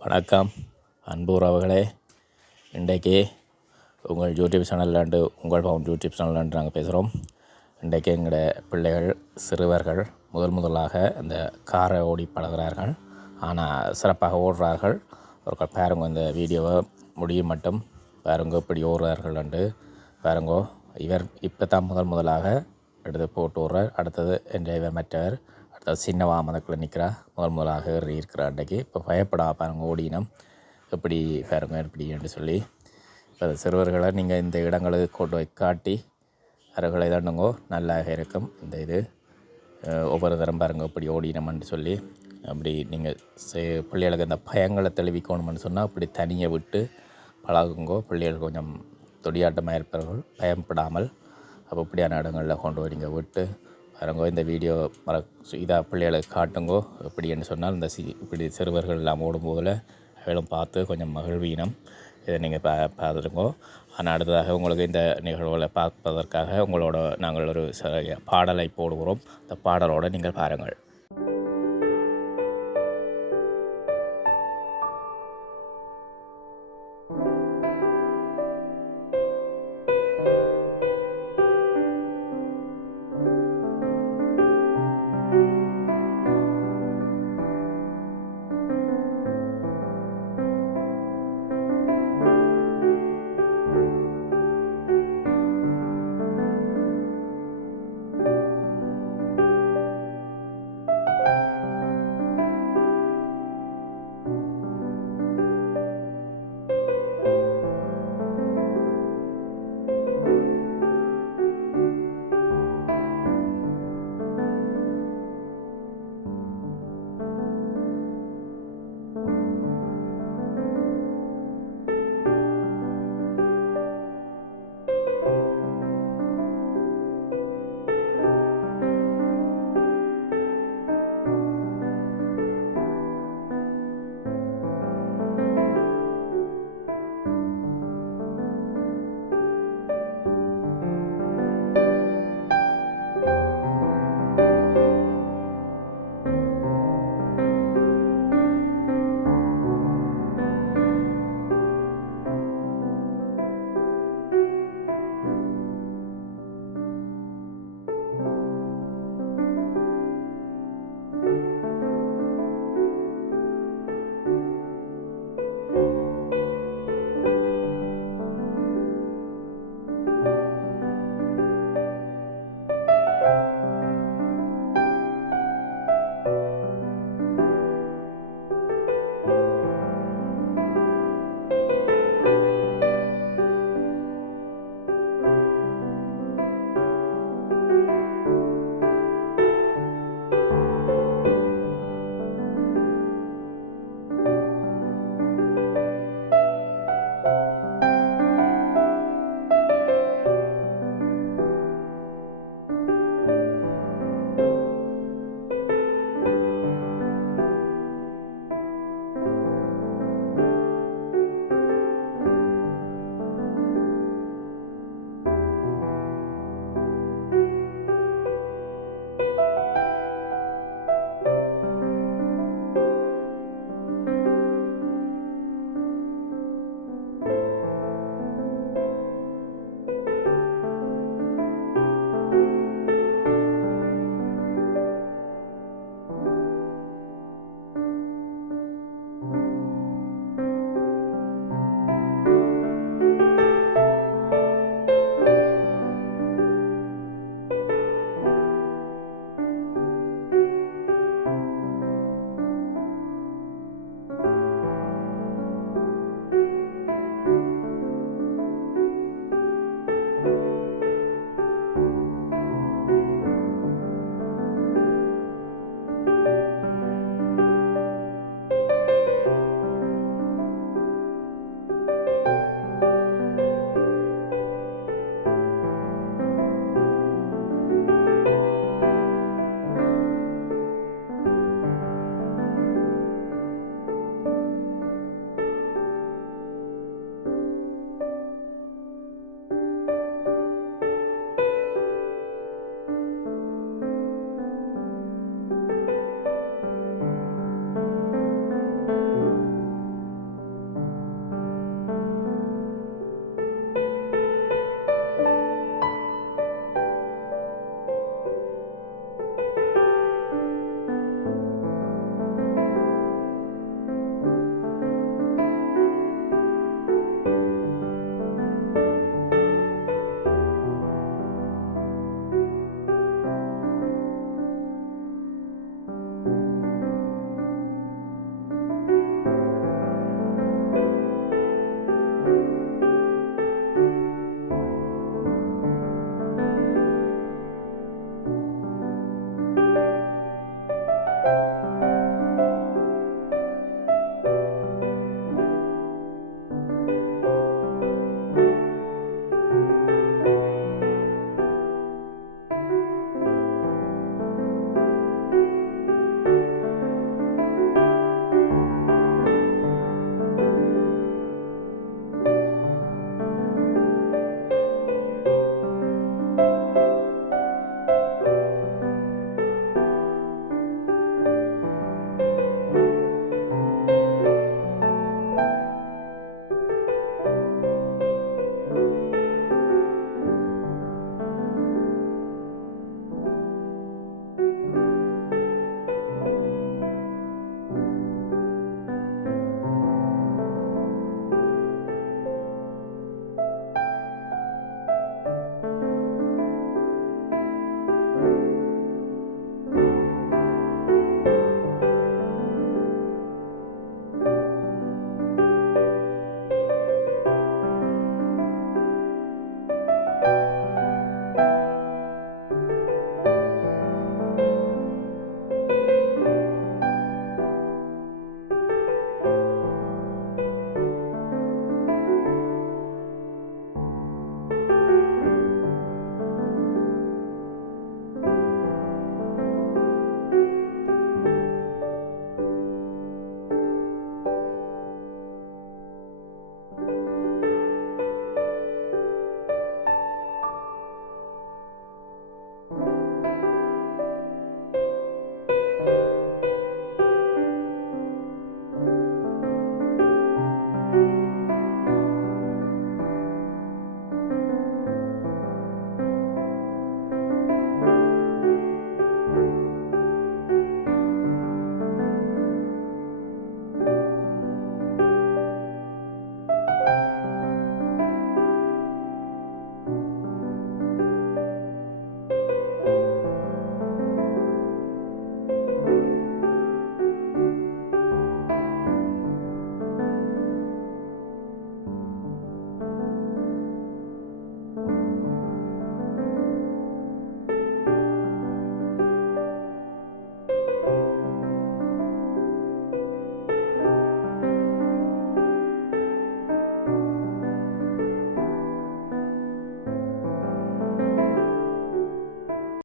வணக்கம் அன்பு உறவுகளே. இன்றைக்கு உங்கள் யூடியூப் சேனல்லாண்டு உங்கள் பவுன் யூடியூப் சேனல்லாண்டு நாங்கள் பேசுகிறோம். இன்றைக்கு எங்களோட பிள்ளைகள் சிறுவர்கள் முதலாக இந்த காரை ஓடி பழகிறார்கள். ஆனால் சிறப்பாக ஓடுறார்கள். ஒரு பாருங்க, இந்த வீடியோவை முடியும் மட்டும் பாருங்க இப்படி ஓடுறார்கள் என்று பாருங்கோ. இவர் இப்போ தான் முதலாக எடுத்து போட்டு ஓடுறார். அடுத்தது என்ற மற்றவர் அடுத்தது சின்னவா மதக்கில் நிற்கிறா. முதலாக ஏறி இருக்கிறார். அன்றைக்கு இப்போ பயப்படா பாருங்க ஓடினம் எப்படி பாருங்க எப்படி என்று சொல்லி இப்போ சிறுவர்களை நீங்கள் இந்த இடங்களுக்கு கொண்டு போய் காட்டி அவர்களை தண்டுங்கோ நல்லா இருக்கும். இந்த இது ஒவ்வொரு தரம் பாருங்க இப்படி ஓடினம்னு சொல்லி அப்படி நீங்கள் பிள்ளைகளுக்கு இந்த பயங்களை தெளிவிக்கணும்னு சொன்னால் அப்படி தனியை விட்டு பழகுங்கோ. பிள்ளைகள் கொஞ்சம் தொடியாட்டமாக இருப்பார்கள், பயப்படாமல். அப்போ இப்படியான இடங்களில் கொண்டு போய் நீங்கள் விட்டு பாருங்கோ. இந்த வீடியோ இதாக பிள்ளைகளுக்கு காட்டுங்கோ. எப்படின்னு சொன்னால் இந்த இப்படி சிறுவர்கள் எல்லாம் ஓடும்போதில் அவளும் பார்த்து கொஞ்சம் மகிழ்வீனம். இதை நீங்கள் பார்த்துருங்கோ. ஆனால் அடுத்ததாக உங்களுக்கு இந்த நிகழ்வுகளை பார்ப்பதற்காக உங்களோட நாங்கள் ஒரு பாடலை போடுகிறோம். இந்த பாடலோடு நீங்கள் பாருங்கள்.